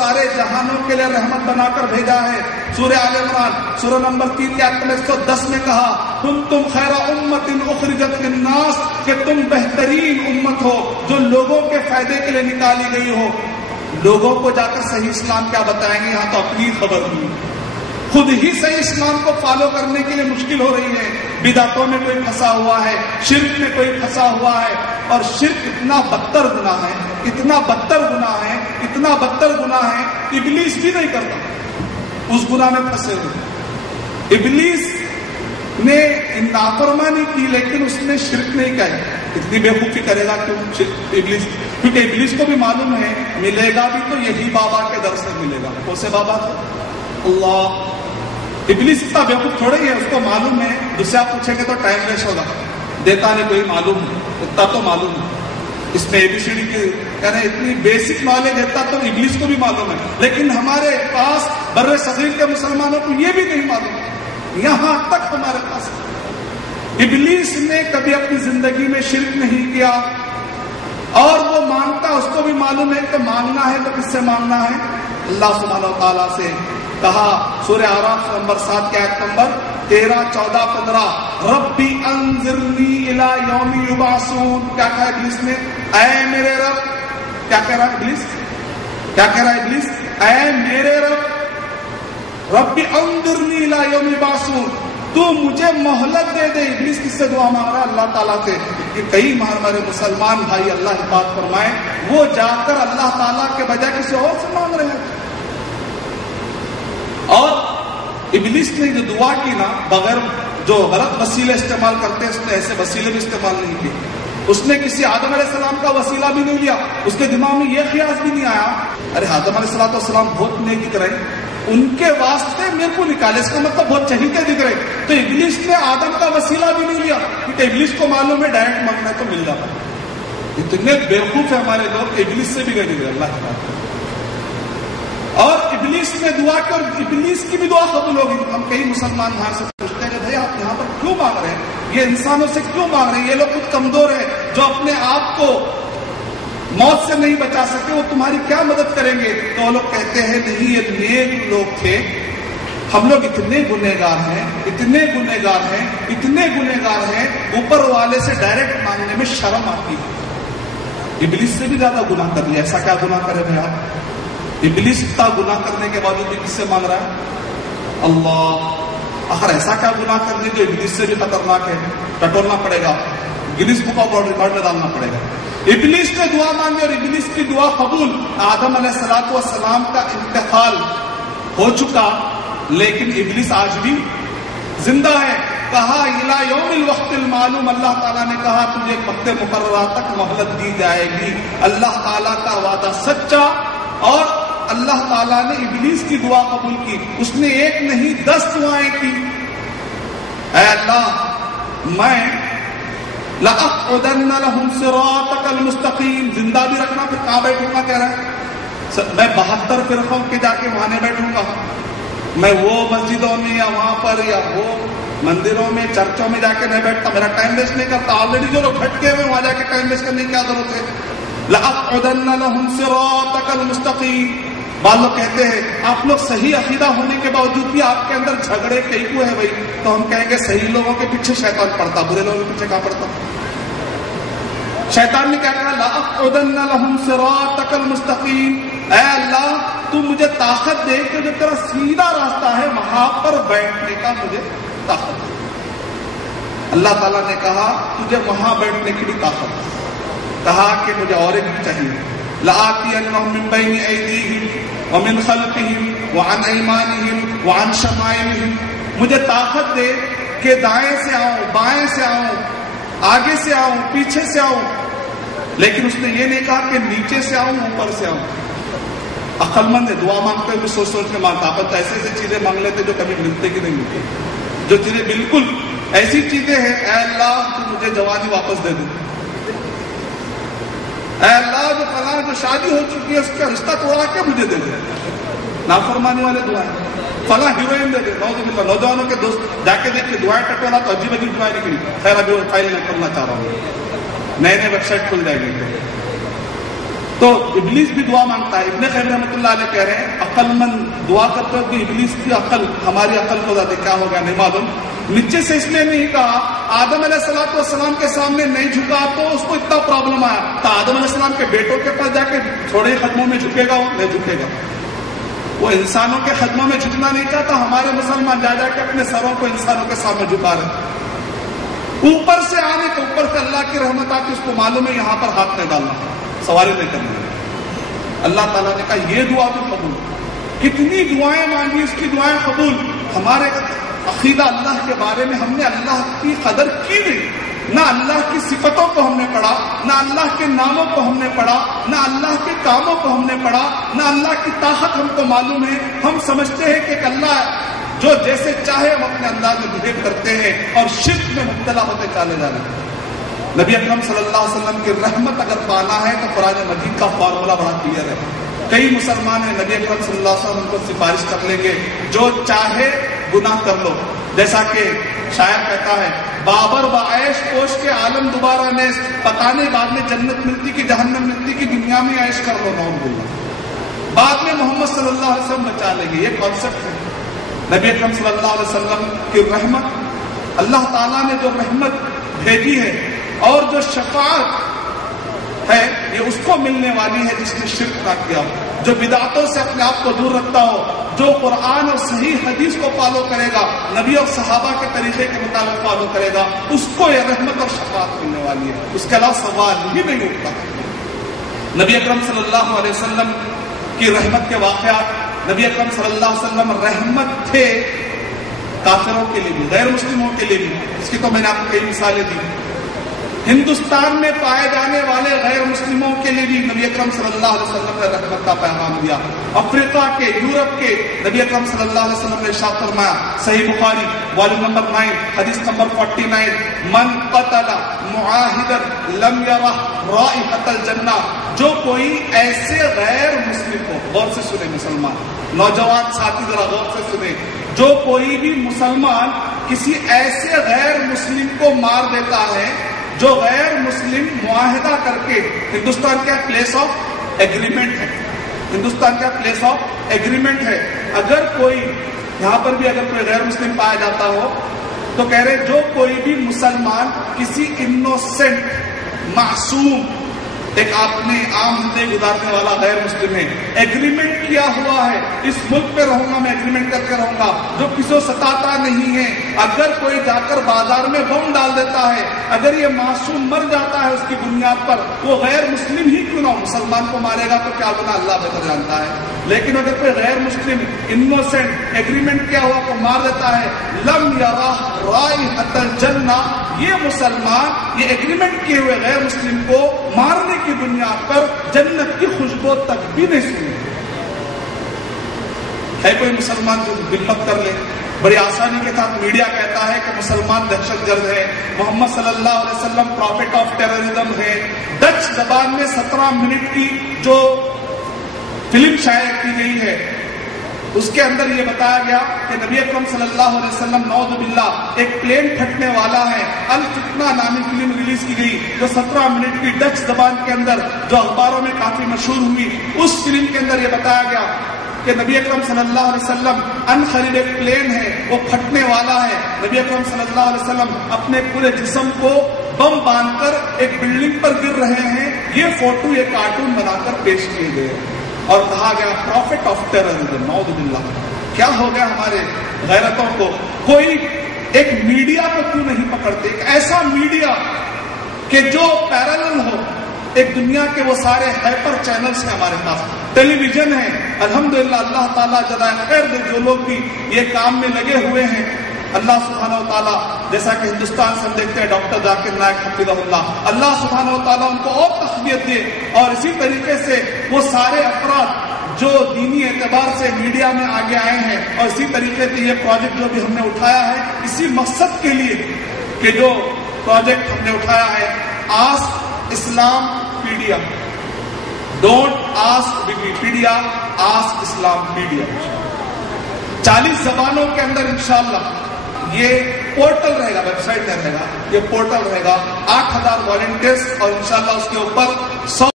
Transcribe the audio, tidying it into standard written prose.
سارے جہانوں کے لیے رحمت بنا کر بھیجا ہے. سورہ آل عمران سورہ نمبر 3 کی آیت 110 میں کہا کنتم خیر امت اخرجت للناس کہ تم بہترین امت ہو جو لوگوں کے فائدے کے لیے نکالی گئی ہو. لوگوں کو جا کر صحیح اسلام کیا بتائیں گے؟ یہاں تو اپنی خبر نہیں. خود ہی صحیح اسلام کو فالو کرنے کے لیے مشکل ہو رہی ہے. بدعتوں میں کوئی پھنسا ہوا ہے, شرک میں کوئی پھنسا ہوا ہے, اور شرک اتنا بدتر گناہ ہے, اتنا بدتر گناہ ہے, اتنا بدتر گناہ ہے, ابلیس بھی نہیں کرتا اس گناہ میں پھنسے ہوئے. ابلیس نے نافرمانی کی لیکن اس نے شرک نہیں کیا. اتنی بیوقوفی کرے گا کیوں ابلیس؟ کیونکہ ابلیس کو بھی معلوم ہے ملے گا بھی تو یہی بابا کے در سے ملے گا. کون سے بابا تھے؟ اللہ. ابلیس اتنا بیوقوف تھوڑے ہی ہے, اس کو معلوم ہے مجھ سے آپ پوچھیں گے تو ٹائم ویسٹ ہوگا, دیتا نہیں کوئی معلوم ہے, اتنا تو معلوم ہے. اس میں ABCD کی یعنی اتنی بیسک نالج دیتا تو ابلیس کو بھی معلوم ہے, لیکن ہمارے پاس بر صغیر کے مسلمانوں کو یہ بھی نہیں معلوم. یہاں تک ہمارے پاس ابلیس نے کبھی اپنی زندگی میں شرک نہیں کیا, اور وہ مانگتا, اس کو بھی معلوم ہے کہ مانگنا ہے تو کس سے مانگنا ہے؟ اللہ سبحانہ و تعالیٰ سے. کہا سورہ اعراف نمبر 7 کی آیت نمبر 13, 14, 15 ربی انذرنی الی یوم یبعثون. کیا کہا ابلیس نے؟ اے میرے رب. کیا کہہ رہا ہے ابلیس؟ کیا کہہ رہا ہے ابلیس؟ اے میرے رب, ربی انذرنی الی یوم یبعثون, تو مجھے مہلت دے دے. ابلیس کس سے دعا مانگ رہا ہے؟ اللہ تعالیٰ سے. کہ کئی ہمارے مسلمان بھائی اللہ حفاظت فرمائے وہ جا کر اللہ تعالیٰ کے بجائے کسی اور سے مانگ رہے ہیں. اور ابلیس نے جو دعا کی نا, بغیر جو غلط وسیلے استعمال کرتے ہیں اس نے ایسے وسیلے بھی استعمال نہیں کیے. اس نے کسی آدم علیہ السلام کا وسیلہ بھی نہیں لیا. اس کے دماغ میں یہ خیال بھی نہیں آیا ارے آدم علیہ السلام بہت نیکی کر رہے, ان کے واسطے میرے کو نکالے, اس کا مطلب بہت چہیتے دکھ رہے. تو ابلیس نے آدم کا وسیلہ بھی نہیں لیا, کیونکہ ابلیس کو معلوم ہے ڈائریکٹ مانگنا تو مل جاتا. اتنے بیوقوف ہیں ہمارے لوگ, ابلیس سے بھی گئے نہیں اللہ کی بات. اور ابلیس نے دعا کی, اور ابلیس کی بھی دعا قبول ہوگی. ہم کئی مسلمان باہر سے پوچھتے ہیں کہ بھائی آپ یہاں پر کیوں مانگ رہے ہیں, یہ انسانوں سے کیوں مانگ رہے ہیں؟ یہ لوگ خود کمزور ہیں جو اپنے آپ کو موت سے نہیں بچا سکے, وہ تمہاری کیا مدد کریں گے؟ تو وہ لوگ کہتے ہیں نہیں یہ نیک لوگ تھے, ہم لوگ اتنے گنہگار ہیں, اتنے گنہگار ہیں, اتنے گنہگار ہیں, اوپر والے سے ڈائریکٹ مانگنے میں شرم آتی ہے. ابلیس سے بھی زیادہ گناہ کر لیا. ایسا کیا گناہ کرے بھائی آپ؟ ابلیس اتنا گناہ کرنے کے باوجود بھی کس سے مانگ رہا ہے؟ اللہ. آخر ایسا کیا گناہ کرنے جو ابلیس سے بھی خطرناک ہے؟ ٹٹولنا پڑے گا, Guinness book of world record میں ڈالنا پڑے گا. ابلیس نے دعا مانگی اور ابلیس کی دعا قبول. آدم علیہ السلام کا انتقال ہو چکا, لیکن ابلیس آج بھی زندہ ہے. کہا الی یوم الوقت المعلوم, اللہ تعالیٰ نے کہا تجھے وقت مقررہ تک مہلت دی جائے گی. اللہ تعالیٰ کا وعدہ سچا, اور اللہ تعالیٰ نے ابلیس کی دعا قبول کی. اس نے ایک نہیں 10 دعائیں کی. اے اللہ میں لَأَقْعُدَنَّ لَهُمْ صِرَاطَكَ الْمُسْتَقِيمَ, زندہ بھی رکھنا, پھر کہاں بیٹھوں گا کہہ رہا ہے؟ میں 72 فرقوں کے جا کے وہاں نہیں بیٹھوں گا. میں وہ مسجدوں میں یا وہاں پر یا وہ مندروں میں چرچوں میں جا کے نہیں بیٹھتا, میرا ٹائم ویسٹ نہیں کرتا. آلریڈی جو لوگ بھٹکے ہوئے وہاں جا کے ٹائم ویسٹ کرنے کی کیا ضرورت ہے؟ لَأَقْعُدَنَّ لَهُمْ صِرَاطَكَ الْمُسْتَقِيمَ. بعض لوگ کہتے ہیں آپ لوگ صحیح عقیدہ ہونے کے باوجود بھی آپ کے اندر جھگڑے کئی کو ہے بھائی, تو ہم کہیں گے صحیح لوگوں کے پیچھے شیطان پڑتا, برے لوگوں کے پیچھے کہاں پڑتا؟ شیطان نے کیا کہا؟ لَأَقْعُدَنَّ لَهُمْ صِرَاطَكَ الْمُسْتَقِيمَ. اے اللہ تو مجھے طاقت دے کہ جو تیرا سیدھا راستہ ہے وہاں پر بیٹھنے کا مجھے طاقت دے. اللہ تعالیٰ نے کہا تجھے وہاں بیٹھنے کی بھی طاقت دے. کہا کہ مجھے اور ایک بھی چاہیے. لَآتِيَنَّهُم مِّن بَيْنِ أَيْدِيهِمْ وَمِنْ خَلْفِهِمْ وَعَنْ أَيْمَانِهِمْ وَعَنْ شَمَائِلِهِمْ. مجھے طاقت دے کہ دائیں سے آؤں, بائیں سے آؤں, آگے سے آؤں, پیچھے سے آؤں. لیکن اس نے یہ نہیں کہا کہ نیچے سے آؤں, اوپر سے آؤں. عقل مند ہے, دعا مانگتے ہوئے سوچ سوچ کے مانگتا. آپ ایسے ایسے چیزیں مانگ لیتے جو کبھی ملتے کی نہیں ملتی, جو چیزیں بالکل ایسی چیزیں ہیں. اے اللہ تو مجھے جوانی واپس دے دے. اے اللہ جو فلاں جو شادی ہو چکی ہے اس کا رشتہ توڑا کے مجھے دے دے. نافرمانی والے دعائیں. فلاں ہیروئن دے دے. نوجوانوں کے دوست جا کے دیکھ کے دعائیں ٹٹولا تو عجیب عجیب دعائیں نکلی. خیر ابھی وہ فائل میں کرنا چاہ رہا ہوں, نئے نئے ویب سائٹ کھل جائیں گے. تو ابلیس بھی دعا مانگتا ہے. ابن قیم رحمۃ اللہ علیہ کہہ رہے ہیں عقل مند دعا کرتے ہو کہ ابلیس کی عقل ہماری عقل کو زیادہ کیا ہو گیا نہیں معلوم. نیچے سے اس لیے نہیں کہا آدم علیہ السلام کے سامنے نہیں جھکا تو اس کو اتنا پرابلم آیا, تو آدم علیہ السلام کے بیٹوں کے پاس جا کے تھوڑے قدموں میں جھکے گا, وہ نہیں جھکے گا. وہ انسانوں کے قدموں میں جھکنا نہیں چاہتا, ہمارے مسلمان جا جا کے اپنے سروں کو انسانوں کے سامنے جھکا رہے. اوپر سے آنے تو اوپر سے اللہ کی رحمت آتی, اس کو معلوم ہے یہاں پر ہاتھ نہیں ڈالنا, سواری نہیں کرنا. اللہ تعالیٰ نے کہا یہ دعا بھی قبول. کتنی دعائیں مانگی, اس کی دعائیں قبول. ہمارے عقیدہ اللہ کے بارے میں ہم نے اللہ کی قدر کی نہیں, نہ اللہ کی صفتوں کو ہم نے پڑھا, نہ اللہ کے ناموں کو ہم نے پڑھا, نہ اللہ کے کاموں کو ہم نے پڑھا, نہ اللہ کی طاقت ہم کو معلوم ہے. ہم سمجھتے ہیں کہ اللہ جو جیسے چاہے ہم اپنے انداز میں بہیو کرتے ہیں اور شرک میں مبتلا ہوتے چلے جانا. نبی اکرم صلی اللہ علیہ وسلم کی رحمت اگر پانا ہے تو قرآن مجید کا فارمولہ بڑا کلیئر ہے. کئی مسلمان ہیں نبی اکرم صلی اللہ علیہ وسلم کو سفارش کر لیں گے جو چاہے گناہ کر لو, جیسا کہ شاعر کہتا ہے بابر بعیش پوش کے عالم دوبارہ نیز, پتہ نہیں بعد میں جنت ملتی کہ جہنم ملتی کہ دنیا میں عیش کر لو, نعوذ باللہ. بعد میں محمد صلی اللہ علیہ وسلم بچا لیں گے, یہ کانسیپٹ ہے. نبی اکرم صلی اللہ علیہ وسلم کی رحمت, اللہ تعالیٰ نے جو رحمت بھیجی ہے اور جو شفاعت ہے یہ اس کو ملنے والی ہے جس نے شرک نہ کیا ہو, جو بدعتوں سے اپنے آپ کو دور رکھتا ہو, جو قرآن اور صحیح حدیث کو فالو کرے گا, نبی اور صحابہ کے طریقے کے مطابق فالو کرے گا, اس کو یہ رحمت اور شفاعت ملنے والی ہے. اس کے علاوہ سوال ہی نہیں اٹھتا. نبی اکرم صلی اللہ علیہ وسلم کی رحمت کے واقعات, نبی اکرم صلی اللہ علیہ وسلم رحمت تھے کافروں کے لیے بھی, غیر مسلموں کے لیے بھی. اس کی تو میں نے آپ کو کئی مثالیں دی. ہندوستان میں پائے جانے والے غیر مسلموں کے لیے بھی نبی اکرم صلی اللہ علیہ وسلم نے رحمت کا پیغام دیا. افریقہ کے, یورپ کے, نبی اکرم صلی اللہ علیہ وسلم نے ارشاد فرمایا, صحیح بخاری والیوم نمبر 9 حدیث نمبر 49, من قتل معاہدا لم یرہ رائحۃ الجنہ, جو کوئی ایسے غیر مسلم کو, غور سے سنیں مسلمان نوجوان ساتھی ذرا غور سے سنیں, جو کوئی بھی مسلمان کسی ایسے غیر مسلم کو مار دیتا ہے جو غیر مسلم معاہدہ کر کے, ہندوستان کیا پلیس آف ایگریمنٹ ہے, ہندوستان کیا پلیس آف ایگریمنٹ ہے. اگر کوئی یہاں پر بھی اگر کوئی غیر مسلم پایا جاتا ہو تو کہہ رہے جو کوئی بھی مسلمان کسی انوسینٹ معصوم, ایک آپ نے عام زندگی گزارنے والا غیر مسلم ہے, ایگریمنٹ کیا ہوا ہے اس ملک پہ رہوں گا, میں ایگریمنٹ کر کے رہوں گا, جو کسی کو ستاتا نہیں ہے, اگر کوئی جا کر بازار میں بم ڈال دیتا ہے, اگر یہ معصوم مر جاتا ہے اس کی بنیاد پر, وہ غیر مسلم ہی کیوں نہ مسلمان کو مارے گا تو کیا گناہ اللہ بہتر جانتا ہے. لیکن اگر کوئی غیر مسلم انوسینٹ ایگریمنٹ کیا ہوا کو مار دیتا ہے, لم یرہ رائحۃ الجنہ, یہ مسلمان یہ ایگریمنٹ کیے ہوئے غیر مسلم کو مارنے کی بنیاد پر جنت کی خوشبو تک بھی نہیں سنی. ہے کوئی مسلمان جو ہمت کر لے؟ بڑی آسانی کے ساتھ میڈیا کہتا ہے کہ مسلمان دہشت گرد ہے, محمد صلی اللہ علیہ وسلم پروفیٹ آف ٹیررزم ہے. ڈچ زبان میں 17 منٹ کی جو فلم شائع کی گئی ہے اس کے اندر یہ بتایا گیا کہ نبی اکرم صلی اللہ علیہ وسلم نعوذ باللہ ایک پلین پھٹنے والا ہے. الفتنہ نامی فلم ریلیز کی گئی جو 17 منٹ کی ڈچ زبان کے اندر جو اخباروں میں کافی مشہور ہوئی. اس فلم کے اندر یہ بتایا گیا کہ نبی اکرم صلی اللہ علیہ وسلم ان قریب ایک پلین ہے وہ پھٹنے والا ہے. نبی اکرم صلی اللہ علیہ وسلم اپنے پورے جسم کو بم باندھ کر ایک بلڈنگ پر گر رہے ہیں. یہ فوٹو یہ کارٹون بنا کر پیش کیے گئے اور کہا گیا پروفیٹ آف ٹیررزم. نعوذ باللہ. کیا ہو گیا ہمارے غیرتوں کو؟ کوئی ایک میڈیا کو کیوں نہیں پکڑتے, ایک ایسا میڈیا کہ جو پیرالل ہو. ایک دنیا کے وہ سارے ہائپر چینلز ہیں ہمارے پاس, ٹیلی ویژن ہے. الحمدللہ اللہ تعالیٰ جزائے خیر دے جو لوگ بھی یہ کام میں لگے ہوئے ہیں. اللہ سبحانہ و تعالیٰ جیسا کہ ہندوستان سے ہم دیکھتے ہیں ڈاکٹر ذاکر نائک حفظہ اللہ, اللہ سبحانہ و تعالیٰ ان کو اور تقویت دے. اور اسی طریقے سے وہ سارے افراد جو دینی اعتبار سے میڈیا میں آگے آئے ہیں اور اسی طریقے سے یہ پروجیکٹ جو بھی ہم نے اٹھایا ہے اسی مقصد کے لیے کہ جو پروجیکٹ ہم نے اٹھایا ہے ask Islam pedia, don't ask Wikipedia, ask Islam pedia. 40 زبانوں کے اندر انشاءاللہ یہ پورٹل رہے گا, ویب سائٹ نہیں رہے گا, یہ پورٹل رہے گا. 8000 والنٹیئرز اور انشاءاللہ اس کے اوپر 100